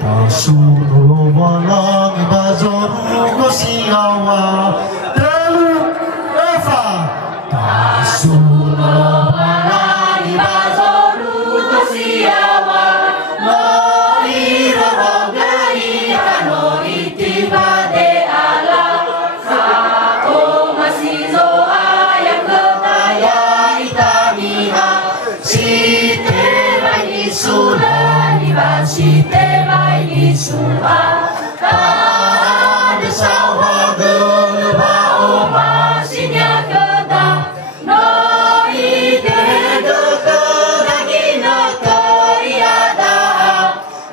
Tasuno walang ibazorugo siyawa Telu Eva Tasuno walang ibazorugo siyawa No irawagai kano itibade ala Sao masizo ayam ketaya itaniha Site mai sulan Site mai sulan Kada sawa gelba oma sinya keda No ide keda gina keriada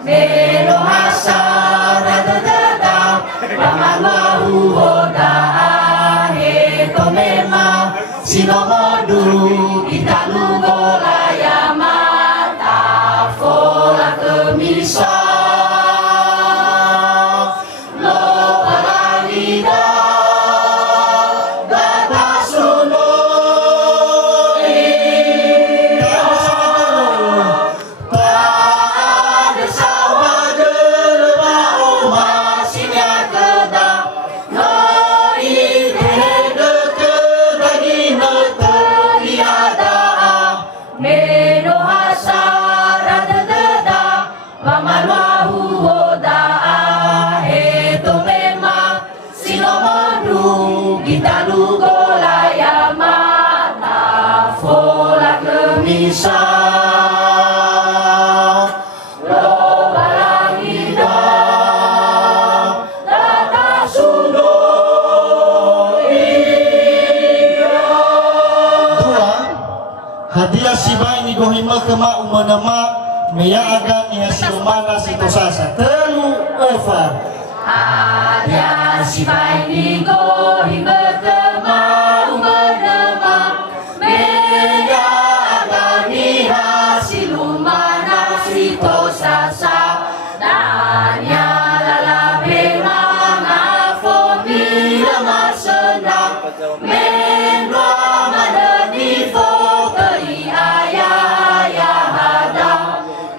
Melo hasara dada Pamamahu oda Heto mema Sinomodu Italugo layama Tafola kemisa Bisa lo balangida tata sundo iya dua hadiah sibai ni gohima kema umanama meya agan ya silumana situsasa telu Eva hadiah sibai ni gohima kema umanama meya silumana sito sasa danya lalabe mga fomila masena menwa mananifo kari ayaya hada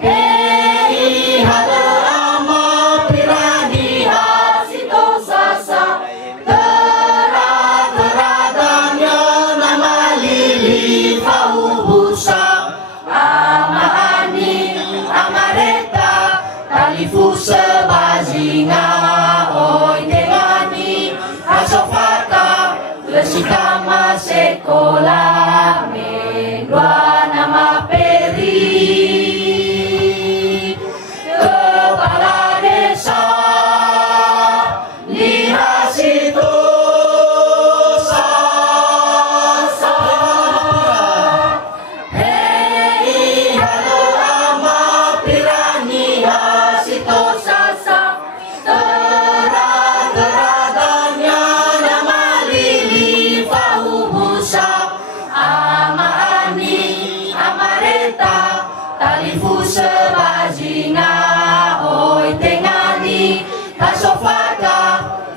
hei hada ama piraniha sito sasa teradanya nama lili faubusa Talifu sebazinga oi tengani asofata lesikama sekolah medua nama peri kepala desa lihasito Talifu sebazinga oi tengani kasofata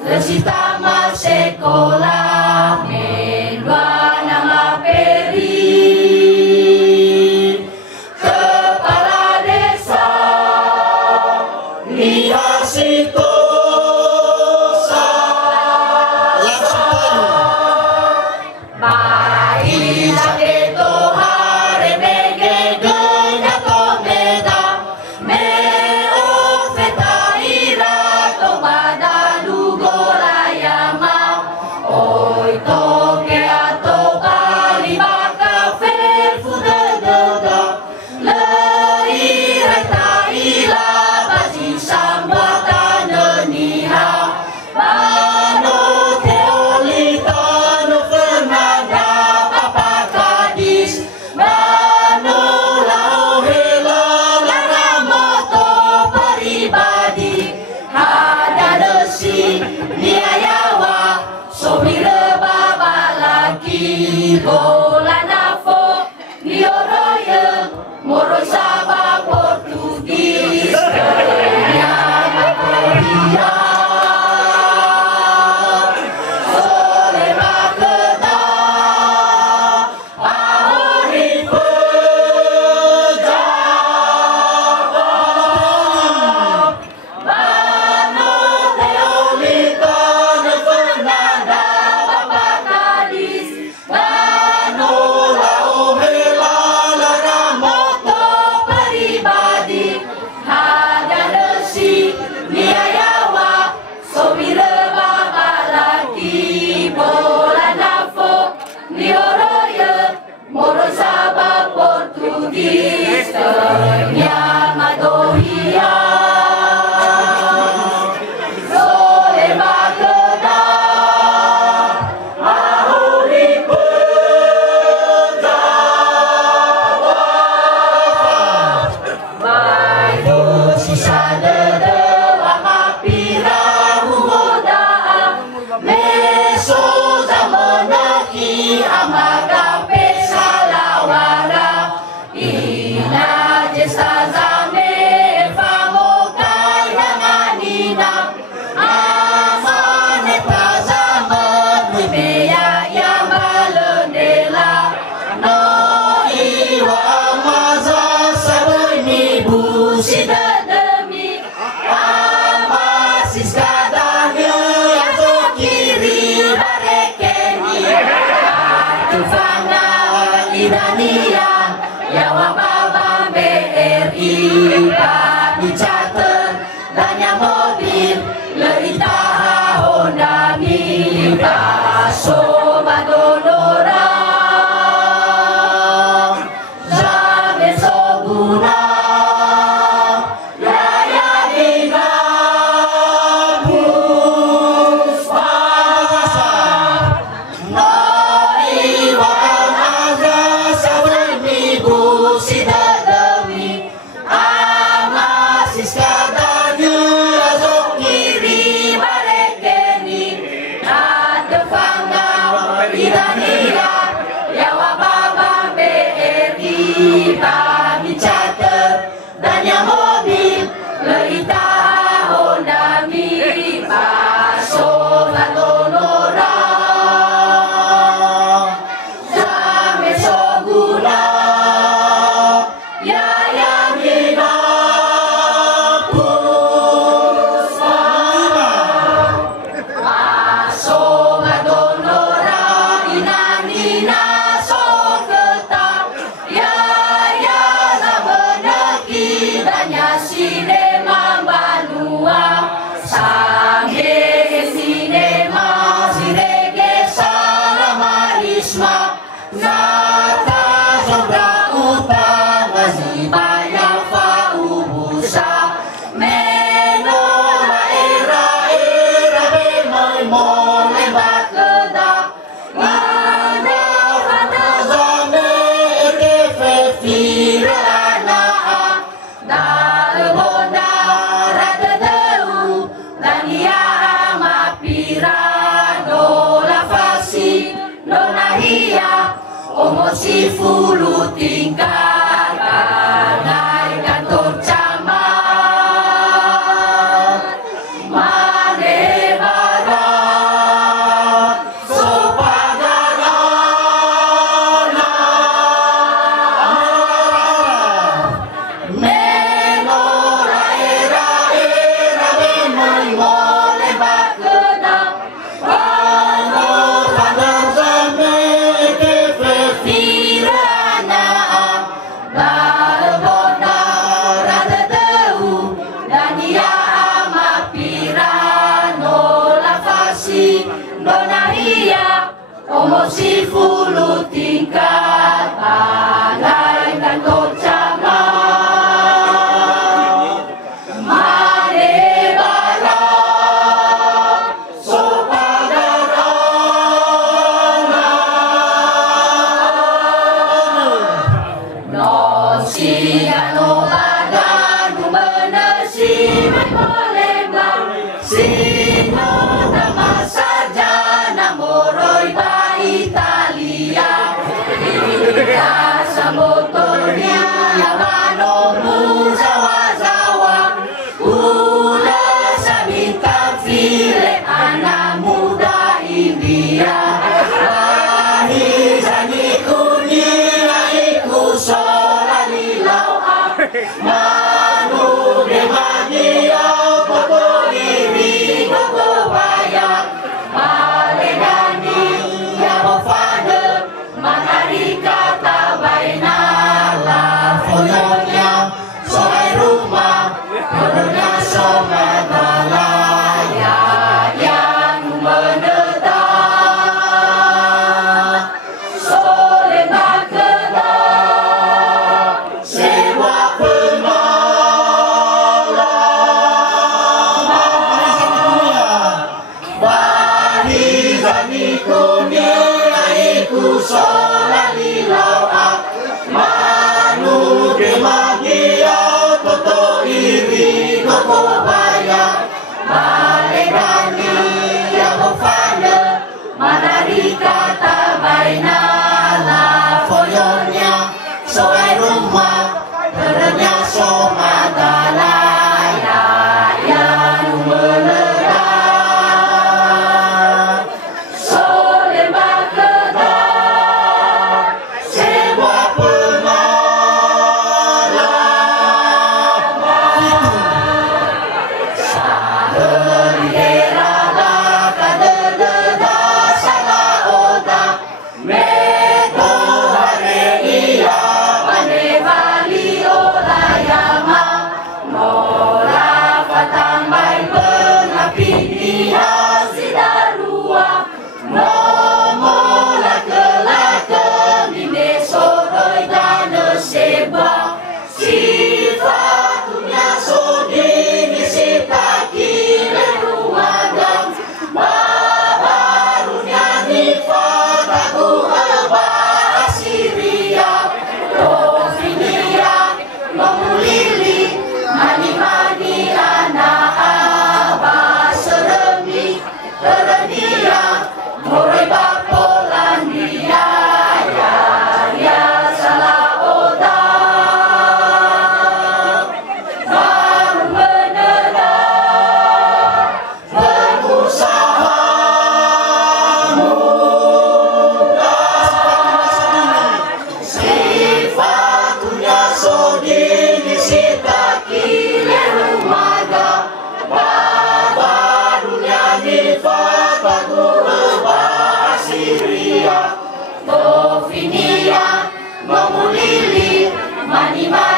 lesitama sekolah medua nama peri kepala desa lihasito baiklah itu hari oh Moro sabab Portugis yang madohia Sole mageda Mahuri penjawa Mai dosi sadede Amapira humoda Meso zamanaki Amagape salawara Ina jesta zame Famokai nanganina Amane tazaman Mimea yang balendela No iwa amaza Sabani busi demi Amasis kadangnya Yato kiri barekeni Tufana Idania Yawa Baba BRI Kami catat Danya mobil Leitaha Honda Mika Soba Donora Zabe Soguna Yaya Dina Puspa Noi Waan Aza Sabani Busi Dadawi Amasis kadanya Azok kiri barekeni Adefanga Idania Yawa Baba BRI Kami catat Danya mobil Leitaha Honda Mipa Soga Donora Zame Soguna Yaya Mina Puspa Soga Donora Inanina Sogeta Yaya Zabenaki Danya Sinema Banua Sanghe Sinema Sirege Salamarisma Nata Sobra Utang Mazibaya Faubusa Menora Era Bemoy Mole Bakeda Mana Hana Zame Ekefe Firana Dalbonda Radadeu Dania Mapira Dola Fasi Donahia Omosi Fulu Tingkat Kanai Kantor Camat Manebara Sopagarana Menora Era Bemoy Mole Bakeda Pano Pandang Zame Ekefe Firana Dalbonda Radadeu Dania Amapira Nola Fasi Donahia Omosi Fulu Tingkat Pangai Kantor Camat Manebara Sopagarana Nosi ano badan Menesi Memolembang Sino nama saja Namoroi ba Italia Ika sa motornya Yamano Muzawa-zawa Ula sa bintang file Anak muda India Wahizani kuning Iku sola nilau Manu Demagia Koko iri Koko bayak Malegani Yamo fade Manarika Tabaina La Follonya Soai rumah Kodonya Somatalaya Yang menetap Sole Bake mani mani